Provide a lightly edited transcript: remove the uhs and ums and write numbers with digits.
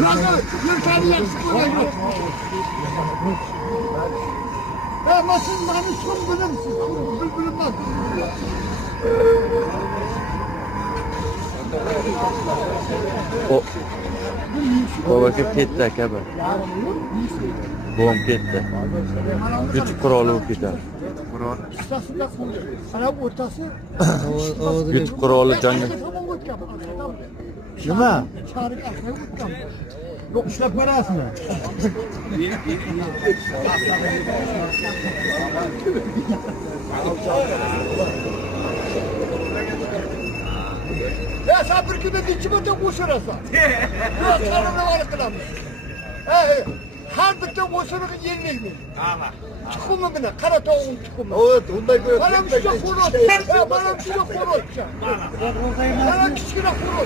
Kanka yırtanı yaksın koyacak. Ama siz danışkın bilimsiz. Bülbülüm nasıl? Babacım ketdi aka bu. Bom ketdi. Güç quroli bo'lib ketadi. İstasında koyuyor. Ana ortası. Güç quroli jonga. Nima? Çağrı arkaya vurtkan. Yo'q, ishlab berasizmi? Ya sen bir günde dikçimde koşurasın. Yok sarımla var kılamı. Her bitti koşuruk yenilmiyor. Çıkımı bile, kara tavuğun çıkımı. Evet, unday ko'yadi. Bana bir şey kurut. Bana bir şey kurut. Bana küçük kurut.